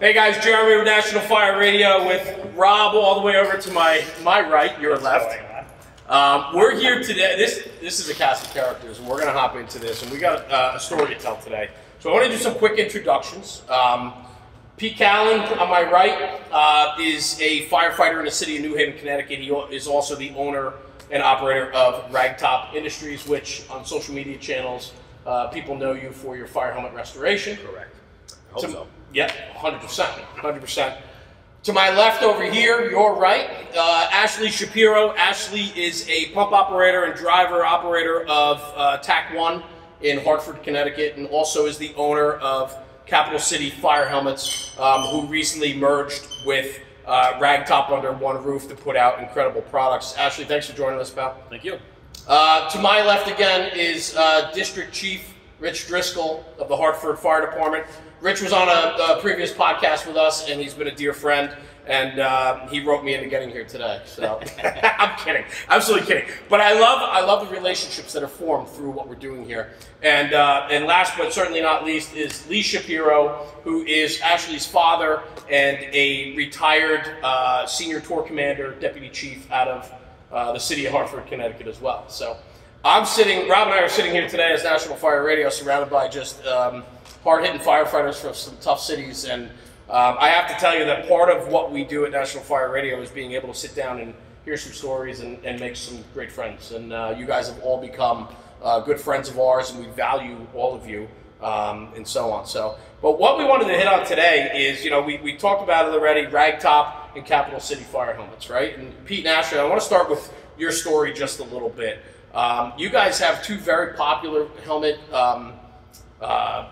Hey guys, Jeremy with National Fire Radio with Rob all the way over to my right, your left. We're here today. This is a cast of characters, and we're going to hop into this, and we got a story to tell today. So I want to do some quick introductions. Pete Callan, on my right, is a firefighter in the city of New Haven, Connecticut. He is also the owner and operator of Ragtop Industries, which on social media channels, people know you for your fire helmet restoration. Correct. I hope so. Yeah, 100%, 100%. To my left over here, your right, Ashley Shapiro. Ashley is a pump operator and driver-operator of TAC 1 in Hartford, Connecticut, and also is the owner of Capital City Fire Helmets, who recently merged with Ragtop under one roof to put out incredible products. Ashley, thanks for joining us, pal. Thank you. To my left again is District Chief Rich Driscoll of the Hartford Fire Department. Rich was on a previous podcast with us, and he's been a dear friend, and he wrote me into getting here today. So I'm kidding, absolutely kidding. But I love the relationships that are formed through what we're doing here. And last but certainly not least is Leigh Shapiro, who is Ashley's father and a retired senior tour commander, deputy chief out of the city of Hartford, Connecticut as well. So Rob and I are sitting here today as National Fire Radio, surrounded by just hard-hitting firefighters from some tough cities, and I have to tell you that part of what we do at National Fire Radio is being able to sit down and hear some stories and make some great friends. And you guys have all become good friends of ours, and we value all of you, and so on. But what we wanted to hit on today is, we talked about it already, Ragtop and Capital City Fire Helmets, right? And Pete and Ashley, I want to start with your story just a little bit. You guys have two very popular helmet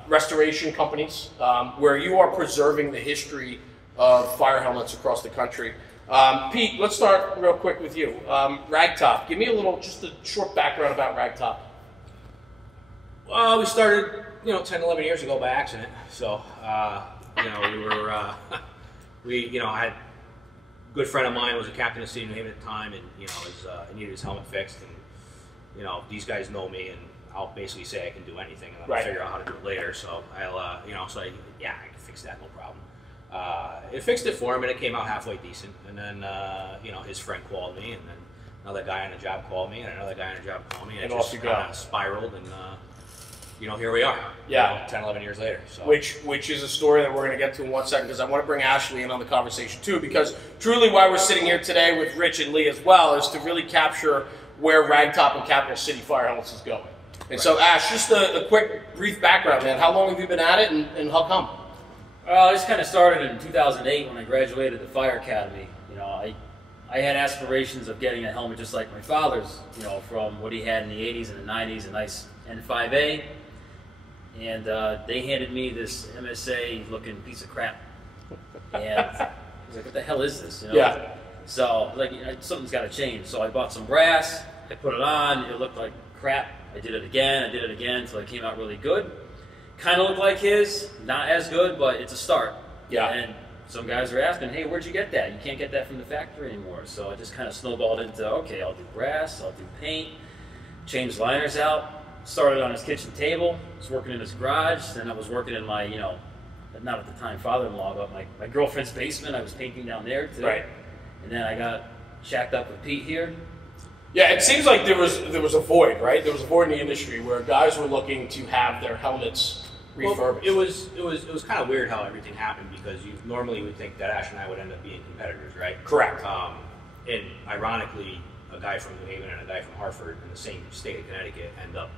restoration companies where you are preserving the history of fire helmets across the country. Pete, let's start real quick with you. Ragtop, give me just a short background about Ragtop. Well, we started, 10, 11 years ago by accident. So, I had a good friend of mine was a captain of the city of New Haven at the time, and, he needed his helmet fixed, and, these guys know me, and I'll basically say I can do anything, and then I'll figure out how to do it later. So I can fix that, no problem. It fixed it for him, and it came out halfway decent. And then, his friend called me, and then another guy on the job called me, and another guy on the job called me, and it just kind of spiraled, and here we are. Yeah, 10, 11 years later. So. Which is a story that we're going to get to in 1 second, because I want to bring Ashley in on the conversation too, because truly why we're sitting here today with Rich and Leigh as well is to really capture where Ragtop and Capital City Fire Helmets is going. And so, Ash, just a quick, brief background, man. How long have you been at it, and how come? Well, this kind of started in 2008 when I graduated the Fire Academy. I had aspirations of getting a helmet just like my father's, from what he had in the 80s and the 90s, a nice N5A. And they handed me this MSA-looking piece of crap. And I was like, what the hell is this? Yeah. So, something's got to change. So I bought some brass, I put it on, it looked like crap. I did it again until it came out really good. Kind of looked like his, not as good, but it's a start. Yeah. And some guys are asking, hey, where'd you get that? You can't get that from the factory anymore. So I just kind of snowballed into, okay, I'll do brass, I'll do paint, change liners out. Started on his kitchen table, was working in his garage, then I was working in my, not at the time father-in-law, but my girlfriend's basement. I was painting down there too. Right. And then I got shacked up with Pete here. Yeah, it seems like there was a void, right? There was a void in the industry where guys were looking to have their helmets refurbished. Well, it was kind of weird how everything happened, because you normally would think that Ash and I would end up being competitors, right? Correct. And ironically, a guy from New Haven and a guy from Hartford in the same state of Connecticut end up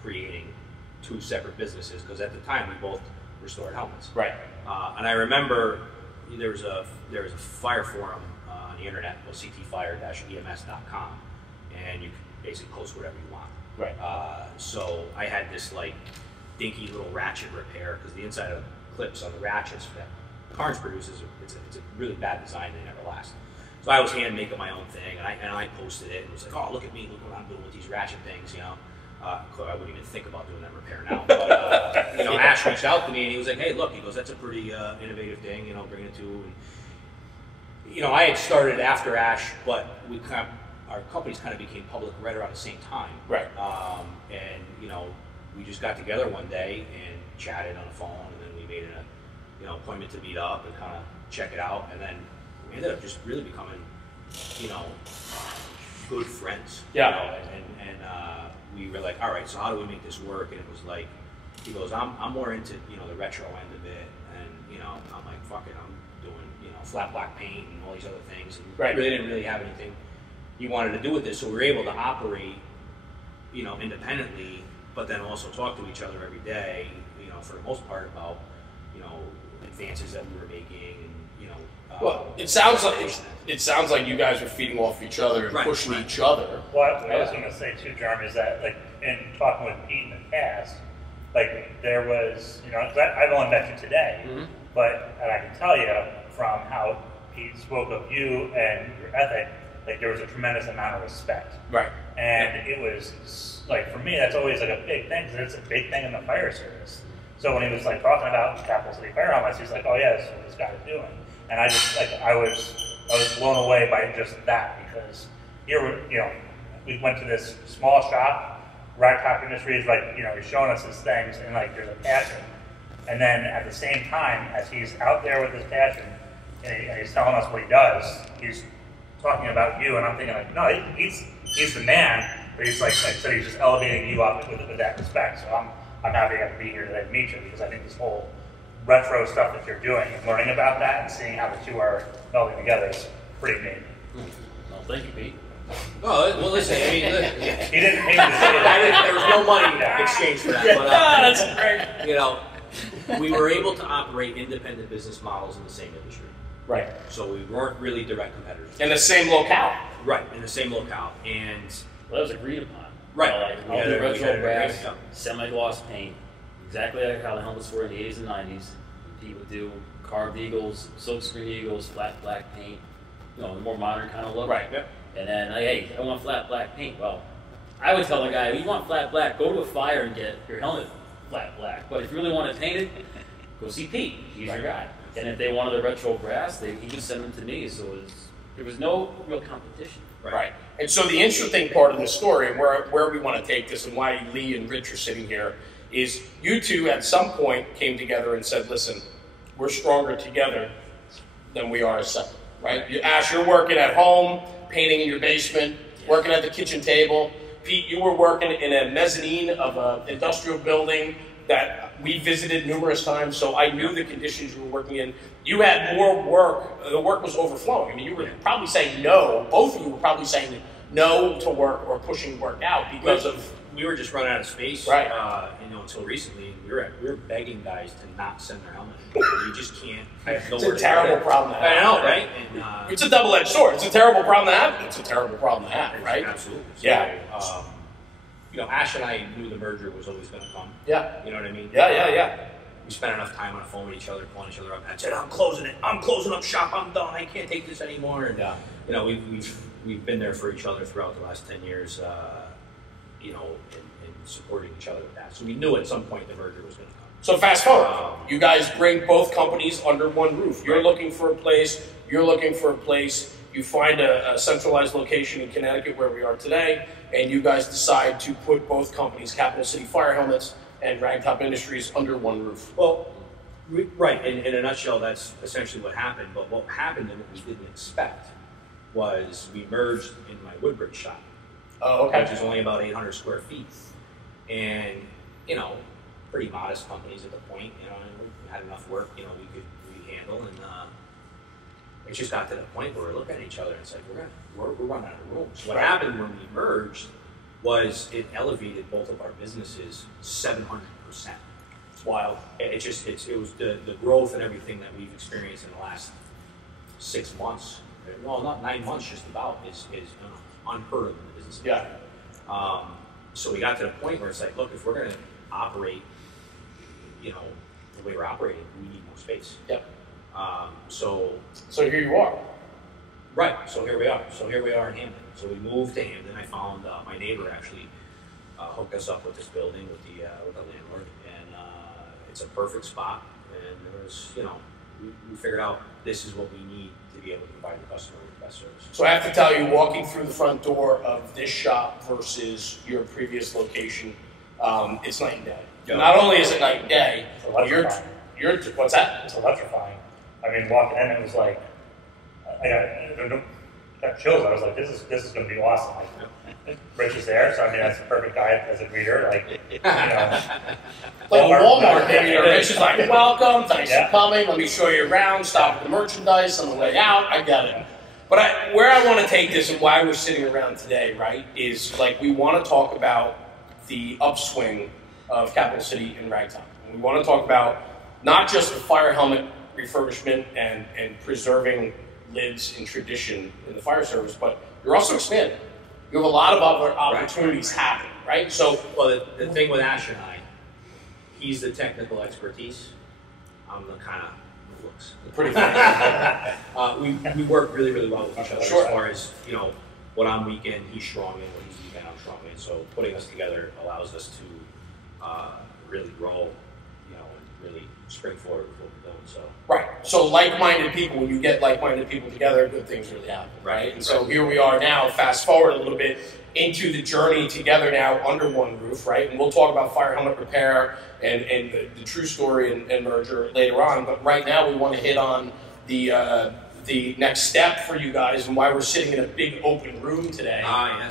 creating two separate businesses, because at the time we both restored helmets. Right. And I remember there was a fire forum on the internet called ctfire-ems.com, and you can basically post whatever you want. Right. So I had this dinky little ratchet repair, because the inside of the clips on the ratchets that Carnes produces, it's a really bad design, they never last. So I was hand making my own thing, and I posted it and was like, oh, look at me, look what I'm doing with these ratchet things, I wouldn't even think about doing that repair now. But, Ash reached out to me, and he was like, hey, look, he goes, that's a pretty innovative thing, bring it to. And, I had started after Ash, but our companies kind of became public right around the same time. Right. And, we just got together one day and chatted on the phone, and then we made appointment to meet up and kind of check it out, and then we ended up just really becoming, good friends. Yeah. And we were like, all right, so how do we make this work? And it was like, he goes, I'm more into the retro end of it, and I'm like, fuck it, I'm doing flat black paint and all these other things, and really didn't really have anything he wanted to do with this, so we were able to operate independently, but then also talk to each other every day, for the most part about advances that we were making, and well, it sounds like you guys are feeding off each other and pushing each other. Well, what I was going to say too, Jeremy, is that like in talking with Pete in the past, like there was, I've only met you today, but and I can tell you from how Pete spoke of you and your ethic, like there was a tremendous amount of respect. Right. And it was like, for me, that's always like a big thing, because it's a big thing in the fire service. So when he was like talking about Capital City Fire Helmets, he's like, oh yeah, that's what this guy is doing. And I just I was blown away by just that, because here, we went to this small shop, Ragtop Industries, like, he's showing us his things, and like there's a passion. And then at the same time, as he's out there with his passion, and he's telling us what he does, he's talking about you, and I'm thinking like, no, he's the man, but he's like I said, he's just elevating you up with that respect. So I'm happy to be here today to meet you, because I think this whole retro stuff that you're doing and learning about that and seeing how the two are melding together is pretty neat. Well, thank you, Pete. Oh, well, listen, I mean, He didn't pay me to say that. there was no money exchanged for that. But, That's great. we were able to operate independent business models in the same industry. Right. So we weren't really direct competitors. In the same locale. Right, in the same locale. And Well, that was agreed upon. Right. All the retro brass, yeah. semi-gloss paint, exactly like how the helmets were in the 80s and 90s. Pete would do carved eagles, silkscreen eagles, flat black paint, the more modern kind of look. Right. Yep. And then, hey, I want flat black paint. Well, I would tell the guy, you want flat black, go to a fire and get your helmet flat black. But if you really want it painted, go see Pete. He's your guy. And if they wanted the retro brass, he would send them to me. So there was no real competition. Right. And so the interesting part of the story, and where we want to take this, and why Lee and Rich are sitting here, is you two at some point came together and said, listen, we're stronger together than we are as separate. Right? Ash, you're working at home, painting in your basement, working at the kitchen table. Pete, you were working in a mezzanine of an industrial building that we visited numerous times, so I knew the conditions you were working in. You had more work. The work was overflowing. I mean, you were probably saying no. Both of you were probably saying no to work or pushing work out because we were just running out of space. Right. Until recently, we were begging guys to not send their helmet. You just can't. It's a terrible problem to have. I know, right? And, it's a double-edged sword. It's a terrible problem to have. It's a terrible problem to have, right? Absolutely. So, yeah. Ash and I knew the merger was always going to come. Yeah. You know what I mean? Yeah. We spent enough time on the phone with each other, calling each other up. And said, "I'm closing it. I'm closing up shop. I'm done. I can't take this anymore." And we've been there for each other throughout the last 10 years. And supporting each other with that. So we knew at some point the merger was going to come. So fast forward, you guys bring both companies under one roof. You're looking for a place. You're looking for a place. You find a centralized location in Connecticut where we are today, and you guys decide to put both companies, Capital City Fire Helmets and Ragtop Industries, under one roof. Well, right. In a nutshell, that's essentially what happened. But what happened and what we didn't expect was we merged in my Woodbridge shop, which is only about 800 square feet. And, pretty modest companies at the point, and we had enough work, we could handle, and it just got to the point where we're looking at each other and it's like, we're running out of room. So what happened when we merged was it elevated both of our businesses 700%. It's wild. It was the growth and everything that we've experienced in the last 6 months, well, not 9 months just about, is unheard of in the business. Yeah. So we got to the point where it's like, look, if we're going to operate, the way we're operating, we need more space. Yep. So here you are. Right. So here we are. In Hamden. So we moved to Hamden. I found my neighbor actually hooked us up with this building with the landlord, and it's a perfect spot. And there was, we figured out this is what we need to be able to provide the customer with the best service. So I have to tell you, walking through the front door of this shop versus your previous location, it's night and day. Yeah. Not only is it night and day, what's that? It's electrifying. I mean, walking in, it was like, I got chills. I was like, this is going to be awesome. Like, Rich is there, so I mean, that's the perfect guy as a greeter. Like, you know. Like a Walmart greeter. Rich is like, welcome, thanks for coming, let me show you around, stop at the merchandise on the way out, I get it. But where I want to take this and why we're sitting around today, right, is like we want to talk about the upswing of Capital City and Ragtop. We want to talk about not just the fire helmet refurbishment and preserving lives in tradition in the fire service, but you're also expanding. You have a lot of other opportunities happening, right? So, well, the thing with Ash and I, he's the technical expertise. I'm the kind of looks. Pretty funny. We work really, really well with each other Sure. as far as, you know, what I'm weak in, he's strong in, what he's weak in, I'm strong in. So putting us together allows us to really grow, you know, and really spring forward with what we're doing. So. Right. So like-minded people, when you get like-minded people together, good things really happen, right? And so here we are now, fast forward a little bit into the journey together now under one roof, right? And we'll talk about fire helmet repair and the true story and merger later on. But right now we want to hit on the next step for you guys and why we're sitting in a big open room today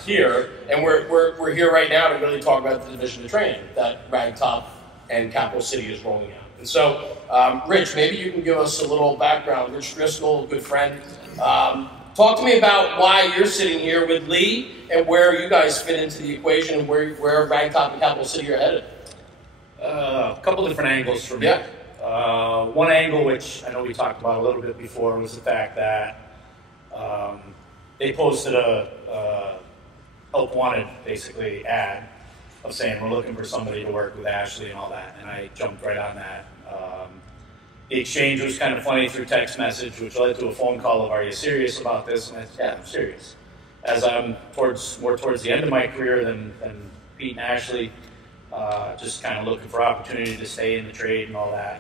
here. And we're here right now to really talk about the division of training that Ragtop and Capital City is rolling out. And so, Rich, maybe you can give us a little background. Rich Driscoll, a good friend. Talk to me about why you're sitting here with Lee and where you guys fit into the equation and where Ragtop and Capital City are headed. A couple different angles for me. Yeah. One angle, which I know we talked about a little bit before, was the fact that they posted a help wanted, basically, ad of saying we're looking for somebody to work with Ashley and all that, and I jumped right on that. The exchange was kind of funny through text message, which led to a phone call of, "Are you serious about this?" And I said, "Yeah, I'm serious." As I'm more towards the end of my career than Pete and Ashley, just kind of looking for opportunity to stay in the trade and all that,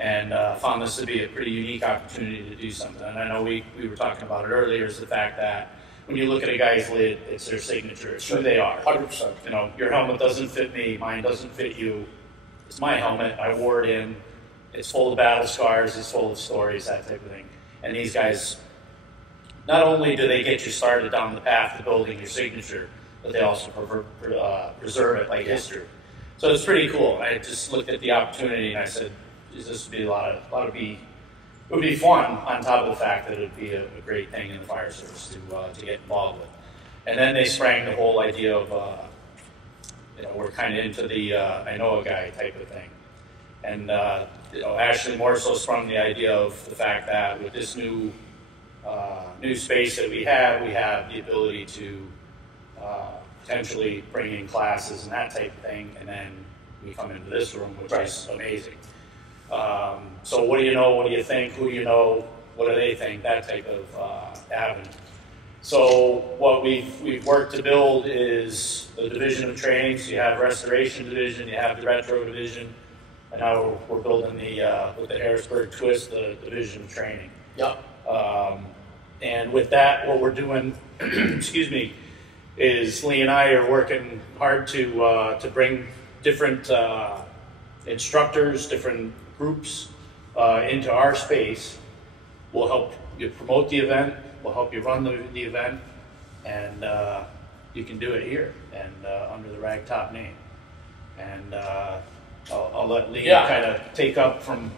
and found this to be a pretty unique opportunity to do something. And I know we were talking about it earlier, is the fact that when you look at a guy's lid, it's their signature, it's who they are. 100%. You know, your helmet doesn't fit me, mine doesn't fit you. It's my helmet, I wore it in. It's full of battle scars, it's full of stories, that type of thing. And these guys, not only do they get you started down the path to building your signature, but they also preserve it like history. So it's pretty cool. I just looked at the opportunity and I said, this would be it would be fun, on top of the fact that it would be a great thing in the fire service to get involved with. And then they sprang the whole idea of, you know, we're kind of into the I know a guy type of thing. And you know, Ashley more so sprung the idea of the fact that with this new space that we have the ability to potentially bring in classes and that type of thing, and then we come into this room, which is amazing. So what do you know? What do you think? Who do you know? What do they think? That type of avenue. So what we've worked to build is the division of training. So you have restoration division, you have the retro division, and now we're building with the Harrisburg twist, the division of training. Yep. And with that, what we're doing, excuse me, is Lee and I are working hard to bring different instructors, different groups into our space. We'll help you promote the event, we'll help you run the event, and you can do it here and under the Ragtop name. And I'll let Lee kind of take up from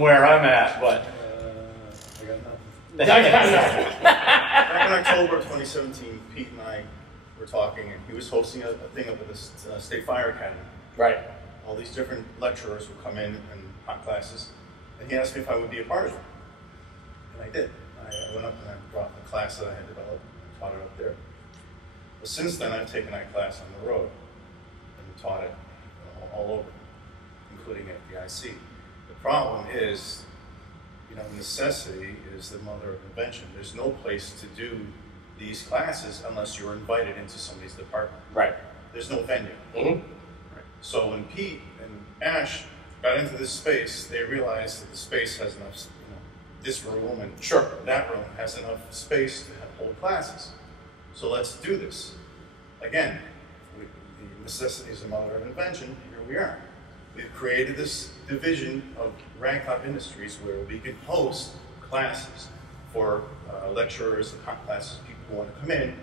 where I'm at, but I got nothing. Back in October 2017, Pete and I were talking, and he was hosting a thing up at the State Fire Academy. Right. All these different lecturers would come in and hot classes, and he asked me if I would be a part of it. And I did. I went up and I brought the class that I had developed and taught it up there. But since then, I've taken that class on the road and taught it all over, including at the IC. The problem is, you know, necessity is the mother of invention. There's no place to do these classes unless you're invited into somebody's department. Right. There's no venue. Mm-hmm. Right. So when Pete and Ash got into this space, they realized that the space has enough, you know, this room and that room has enough space to hold classes. So let's do this. Again, the necessity is the mother of invention. Here we are. we've created this division of Ragtop Industries where we can host classes for lecturers and hot classes, people who want to come in and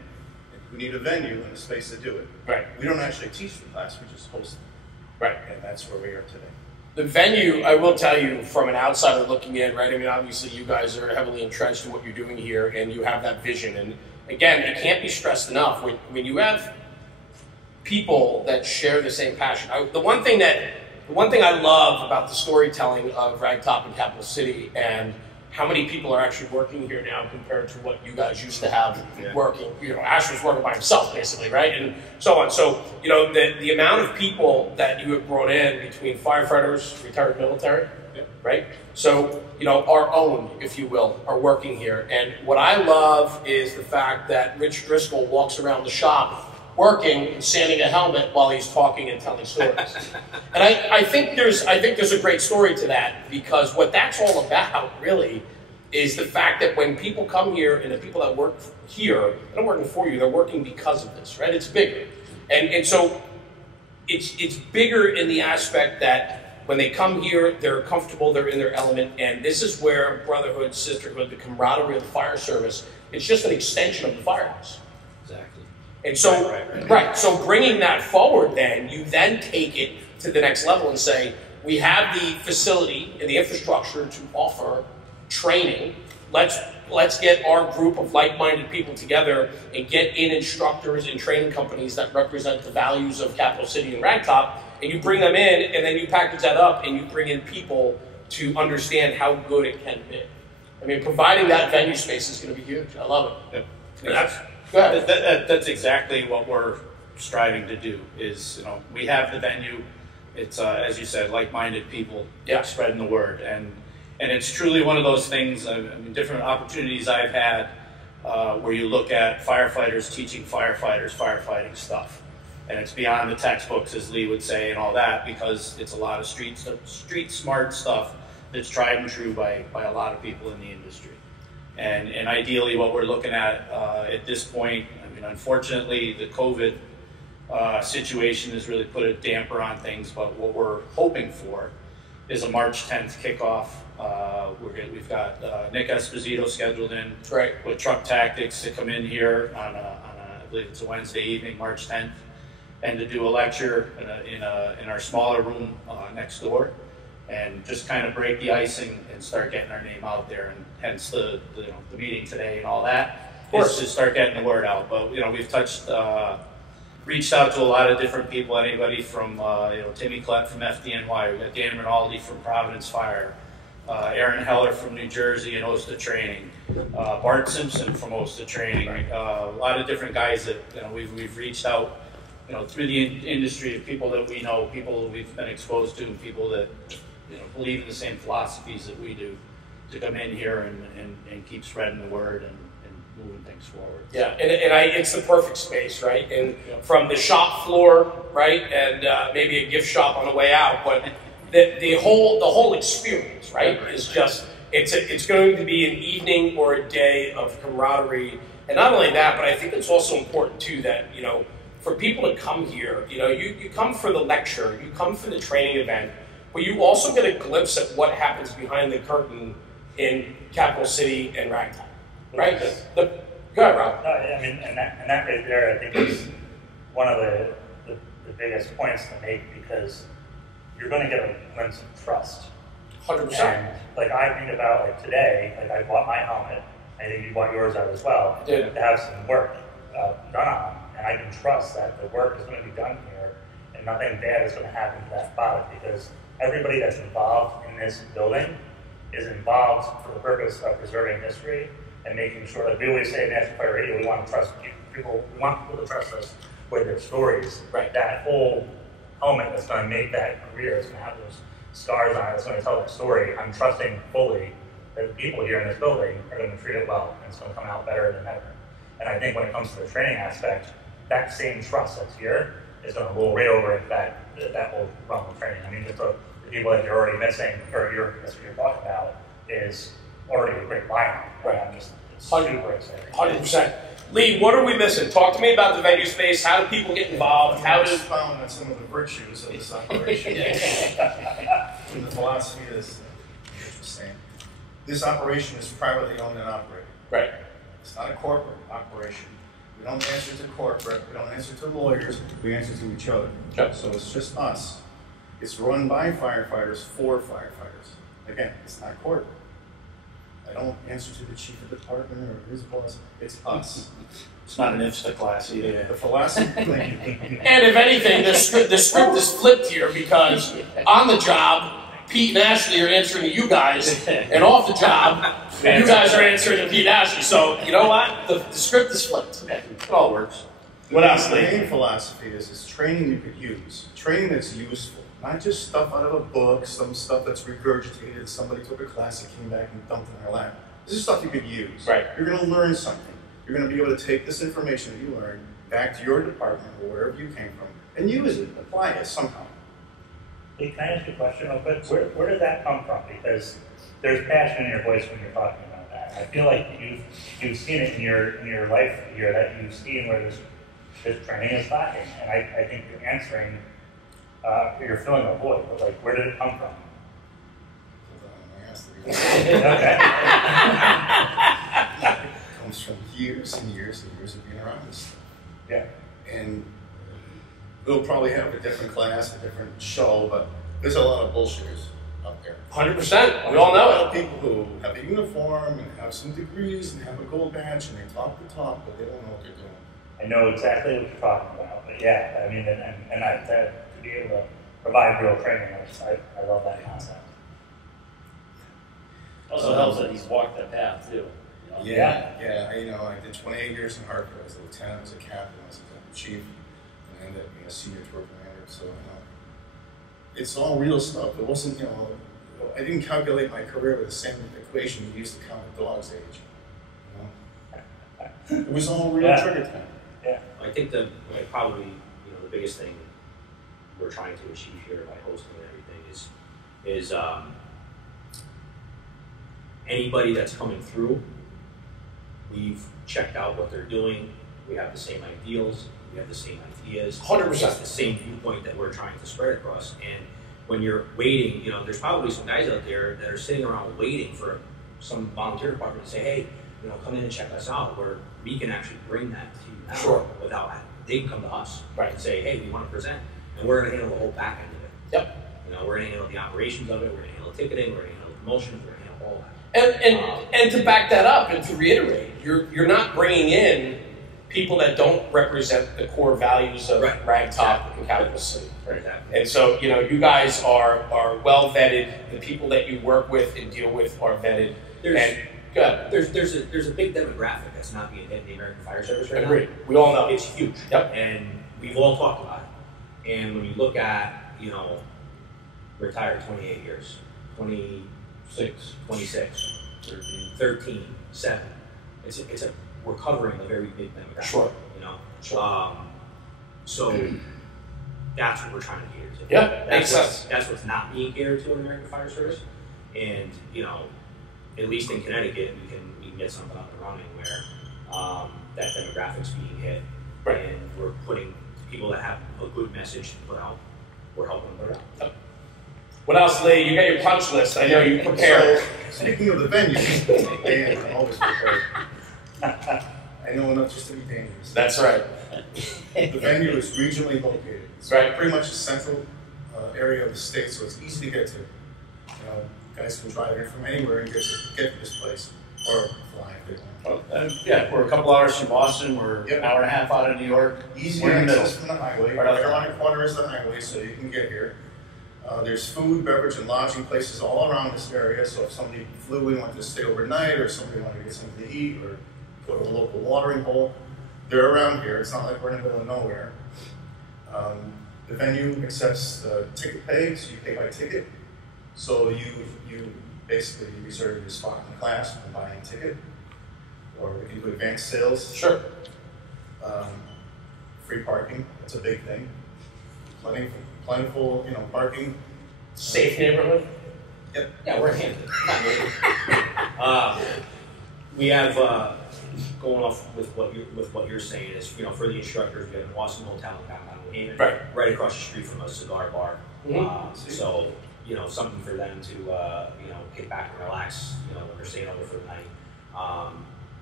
who need a venue and a space to do it. Right. We don't actually teach the class, we just host it. Right. And that's where we are today. The venue, I will tell you, from an outsider looking in, right? I mean, obviously, you guys are heavily entrenched in what you're doing here, and you have that vision. And again, it can't be stressed enough when you have people that share the same passion. The one thing I love about the storytelling of Ragtop in Capital City and how many people are actually working here now compared to what you guys used to have working. You know, Ash was working by himself basically, right? And so on. So, you know, the amount of people that you have brought in between firefighters, retired military, right? So, you know, our own, if you will, are working here. And what I love is the fact that Rich Driscoll walks around the shop working and sanding a helmet while he's talking and telling stories. And I think there's a great story to that, because what that's all about really is the fact that when people come here and the people that work here, they're not working for you, they're working because of this, right? It's bigger. And so it's bigger in the aspect that when they come here, they're comfortable, they're in their element, and this is where brotherhood, sisterhood, the camaraderie of the fire service, it's just an extension of the firehouse. Exactly. And so, right, so bringing that forward then, you then take it to the next level and say, we have the facility and the infrastructure to offer training. Let's get our group of like-minded people together and get in instructors and training companies that represent the values of Capital City and Ragtop, and you bring them in, and then you package that up, and you bring in people to understand how good it can be. I mean, providing that venue space is going to be huge. I love it. Yep. Go ahead. That's exactly what we're striving to do. Is, you know, we have the venue. It's as you said, like-minded people spreading the word, and it's truly one of those things. I mean, different opportunities I've had where you look at firefighters teaching firefighters firefighting stuff, and it's beyond the textbooks, as Lee would say, and all that, because it's a lot of street smart stuff that's tried and true by a lot of people in the industry. And ideally, what we're looking at this point, I mean, unfortunately, the COVID situation has really put a damper on things, but what we're hoping for is a March 10th kickoff. We've got Nick Esposito scheduled in with Truck Tactics to come in here on I believe it's a Wednesday evening, March 10th, and to do a lecture in our smaller room next door, and just kind of break the icing and start getting our name out there, and hence the meeting today and all that. Of course, to start getting the word out. But, you know, we've reached out to a lot of different people. Anybody from Timmy Klett from FDNY, we got Dan Rinaldi from Providence Fire, Aaron Heller from New Jersey and OSTA Training, Bart Simpson from OSTA Training, a lot of different guys that we've reached out, through the industry, of people that we know, people we've been exposed to, and people that believe in the same philosophies that we do, to come in here and keep spreading the word and moving things forward. Yeah, and it's the perfect space, right? And from the shop floor, right, and maybe a gift shop on the way out, but the whole experience, right, is just it's going to be an evening or a day of camaraderie, and not only that, but I think it's also important too that for people to come here, you come for the lecture, you come for the training event, but you also get a glimpse at what happens behind the curtain in Capital City and Ragtop, right? Go ahead, Rob. No, I mean, and that right there, I think is one of the biggest points to make, because you're going to get a glimpse of trust. 100%. And I think about today, I bought my helmet. I think you bought yours out as well. Yeah. To have some work done on, and I can trust that the work is going to be done here, and nothing bad is going to happen to that product, because everybody that's involved in this building is involved for the purpose of preserving history and making sure that we always say at National Fire Radio, we want to trust people. We want people to trust us with their stories. Right. That whole helmet that's going to make that career, it's going to have those scars on it, it's going to tell that story. I'm trusting fully that the people here in this building are going to treat it well, and it's going to come out better than ever. And I think when it comes to the training aspect, that same trust that's here is going to roll right over into that whole realm of training. I mean, the people that you're already missing, or that's what you're talking about, is already a great buy-on. Right. It's super exciting. 100%. Lee, what are we missing? Talk to me about the venue space. How do people get involved? How I does... just found that some of the virtues of this operation and the philosophy is interesting. This operation is privately owned and operated. Right. It's not a corporate operation. We don't answer to corporate. We don't answer to lawyers. We answer to each other. Yep. So it's just us. It's run by firefighters for firefighters. Again, it's not corporate. I don't answer to the chief of department or his boss. It's us. It's not an IFSTA class either. The philosophy. And if anything, the script is flipped here because on the job, Pete and Ashley are answering to you guys, and off the job, you guys are answering to Pete and Ashley. So, you know what? The script is flipped. It all works. What else, The Lee? main philosophy is training you could use. Training that's useful. Not just stuff out of a book, some stuff that's regurgitated, somebody took a class that came back and dumped in our lap. This is stuff you could use. Right. You're going to learn something. You're going to be able to take this information that you learned back to your department or wherever you came from and use it, apply it somehow. Hey, can I ask you a question real quick? Where did that come from? Because there's passion in your voice when you're talking about that. I feel like you've seen it in your life here, that you've seen where this training is lacking, and I think you're answering. You're filling a void, but like, where did it come from? Okay. It comes from years and years and years of being around this stuff. Yeah. And we'll probably have a different class, a different show, but there's a lot of bullshitters out there. 100%. We all know A lot it. of people who have a uniform and have some degrees and have a gold badge and they talk the talk, but they don't know what they're doing. I know exactly what you're talking about, but yeah, I mean, and to be able to provide real training, I love that concept. Also helps that he's walked that path too. You know? Yeah. I did 28 years in Hartford. I was a lieutenant, I was a captain, I was a chief, and I ended up being a senior tour commander. So, it's all real stuff. It wasn't, I didn't calculate my career with the same equation you used to count a dog's age. It was all real trigger time. Yeah. I think probably the biggest thing we're trying to achieve here by hosting and everything is anybody that's coming through, we've checked out what they're doing. We have the same ideals. We have the same ideas. 100%. It's the same viewpoint that we're trying to spread across. And when you're waiting, there's probably some guys out there that are sitting around waiting for some volunteer department to say, hey, come in and check us out, where we can actually bring that to you now. Sure. Without they can come to us Right. and say, hey, we want to present, and we're going to handle the whole back end of it. Yep. We're going to handle the operations of it. We're going to handle ticketing. We're going to handle the promotions. We're going to handle all that. And to back that up and to reiterate, you're not bringing in people that don't represent the core values of Ragtop and Capital City. Right. Exactly. And so, you guys are well vetted. The people that you work with and deal with are vetted. There's a big demographic that's not being hit in the American Fire Service right Agreed. now. We all know. It's huge. Yep. And we've all talked about it. And when you look at, retired 28 years, 26, 13, 7, we're covering a very big demographic. Sure. So that's what we're trying to cater to. Yeah, makes sense. That's what's not being catered to in the American Fire Service. And, at least in Connecticut, we can get something up and running where that demographic's being hit. Right. And we're putting people that have a good message to put out, we're helping them put it out. What else, Lee? You got your punch list. I know you prepared. So, speaking of the venue, and I'm always prepared. I know enough just to be dangerous. That's right. The venue is regionally located. It's pretty much the central area of the state, so it's easy to get to. Guys can drive in from anywhere and get to this place, or fly if they want. We're a couple hours from Boston. We're an hour and a half out of New York. Easy We're in the access from the highway. Right around the corner is the highway, so you can get here. There's food, beverage, and lodging places all around this area, so if somebody flew in, wanted to stay overnight, or somebody wanted to get something to eat, or go to a local watering hole, they're around here. It's not like we're in the middle of nowhere. The venue accepts ticket pay, so you pay by ticket. So you basically reserve your spot in the class by buying a ticket, or we can do advanced sales. Sure. Free parking, that's a big thing. Plentiful, parking. Safe neighborhood. Yep. Yeah, we're handling it. We have going off with what you're saying is, you know, for the instructors, we have an awesome hotel in downtown New Haven, right across the street from a cigar bar. So, you know, something for them to, you know, kick back and relax, you know, when they're staying over for the night.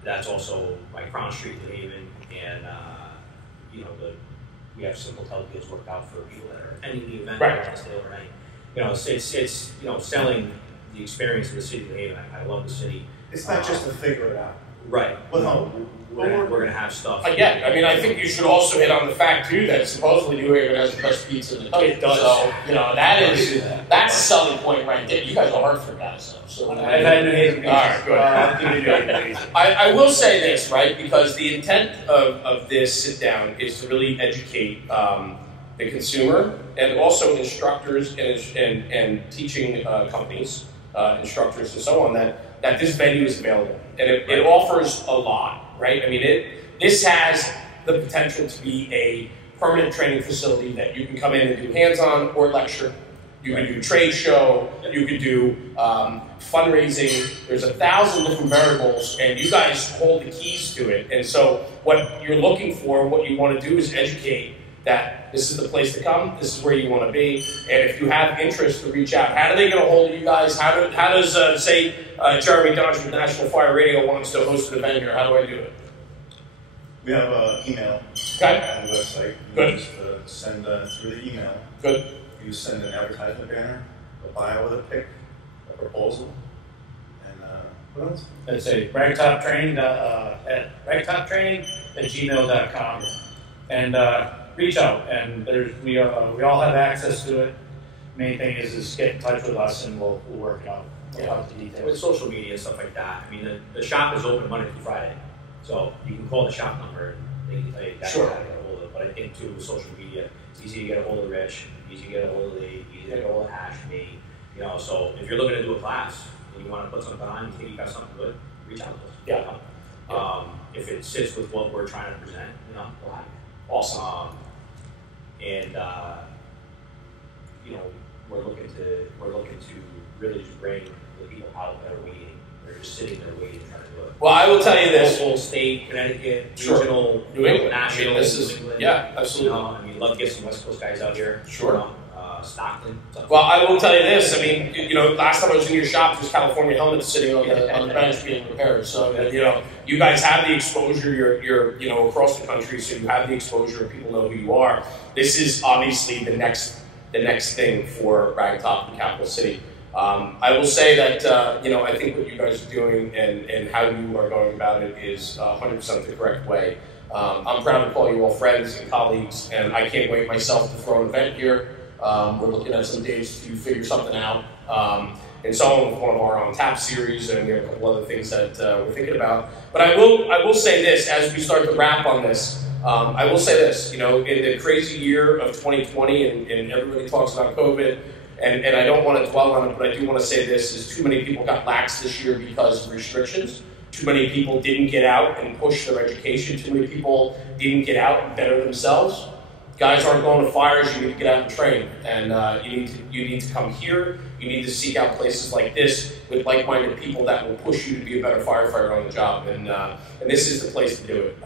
That's also like Crown Street, New Haven, and you know, we have some hotel deals worked out for people that are attending the event, right, to stay overnight. You know, it's you know, selling the experience of the city of New Haven. I love the city. It's not just to figure it out. Right. Well, no. We're going to have stuff. Yeah, I mean, I think you should also hit on the fact too that supposedly New Haven has the best pizza in the country. It does. So, you know, that's a selling point right there. You guys are Hartford guys, so. I've had New Haven pizza. All right, good. I will say this, right, because the intent of this sit down is to really educate the consumer and also instructors and teaching companies, instructors and so on, that this venue is available. And it offers a lot, right? I mean, this has the potential to be a permanent training facility that you can come in and do hands-on or lecture. You can do trade show, you could do fundraising. There's 1,000 different variables, and you guys hold the keys to it. And so what you're looking for, what you want to do is educate that this is the place to come, this is where you want to be, and if you have interest to reach out, how do they get a hold of you guys? How does, say, Jeremy Dodge with National Fire Radio wants to host an event here, how do I do it? We have an email on the website. You just send through the email. Good. You send an advertisement banner, a bio with a pic, a proposal, and what else? It's a ragtoptraining at ragtoptraining@gmail.com, and reach out. And we all have access to it. Main thing is get in touch with us, and we'll work it out. We'll have the details. With social media and stuff like that. I mean, the shop is open Monday through Friday, so you can call the shop number and they can tell you exactly how to get a hold of it. But I think too, with social media, it's easy to get a hold of Rich, easy to get a hold of Lee, easy to get a hold of Ash, me. You know, so if you're looking to do a class and you want to put something on, you think you got something good, reach out to us. Yeah. If it sits with what we're trying to present, you know, we'll have it. Awesome. And you know, we're looking to really just bring the people out that are waiting. They're just sitting there waiting, trying to do it. Well, I will tell you this. Local, state, Connecticut, regional, New England, national, this is, New England. yeah, absolutely. You know, I mean, love to get some West Coast guys out here. Sure. You know, Stockton. Well, I will tell you this. I mean, you know, last time I was in your shop, there's California helmets sitting on the bench being repaired. So, you know, you guys have the exposure. You're you know, across the country, so you have the exposure, and people know who you are. This is obviously the next thing for Ragtop in Capital City. I will say that you know, I think what you guys are doing and how you are going about it is 100% the correct way. I'm proud to call you all friends and colleagues, and I can't wait myself to throw an event here. We're looking at some dates to figure something out, and so on with one of our on tap series, and we have a couple other things that we're thinking about. But I will say this as we start to wrap on this. I will say this, you know, in the crazy year of 2020, and everybody talks about COVID, and I don't want to dwell on it, but I do want to say this: is too many people got lax this year because of restrictions. Too many people didn't get out and push their education. Too many people didn't get out and better themselves. Guys aren't going to fires, you need to get out and train. And you need to come here, you need to seek out places like this with like-minded people that will push you to be a better firefighter on the job. And this is the place to do it.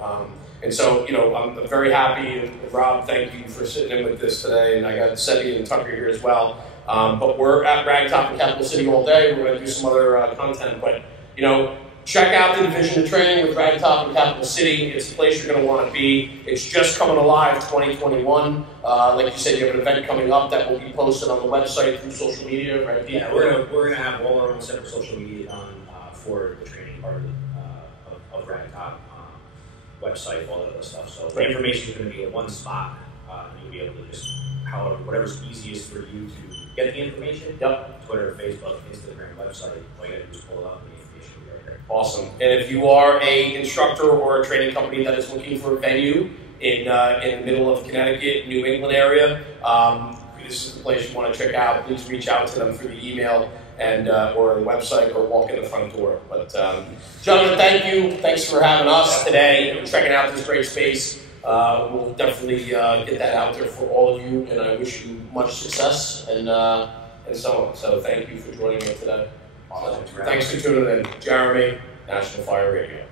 And so, you know, I'm very happy, and Rob, thank you for sitting in with this today, and I got Sebby and Tucker here as well. But we're at Ragtop in Capital City all day, we're going to do some other content, but, you know, check out the Division of Training with Ragtop in Capital City. It's a place you're going to want to be. It's just coming alive 2021. Like you said, you have an event coming up that will be posted on the website through social media, right? Yeah, we're gonna have all our own separate social media on for the training part of Ragtop, website, all that other stuff. So the information is going to be at one spot. You'll be able to just, whatever's easiest for you to get the information. Yep. Twitter, Facebook, Instagram, website. All you got to do is pull it up and the information will be right there. Awesome. And if you are an instructor or a training company that is looking for a venue in the middle of Connecticut, New England area, this is the place you want to check out. Please reach out to them through the email and or the website, or walk in the front door. But gentlemen, thank you. Thanks for having us today and checking out this great space. We'll definitely get that out there for all of you, and I wish you much success and so on. So thank you for joining me today. Thanks for tuning in. Jeremy, National Fire Radio.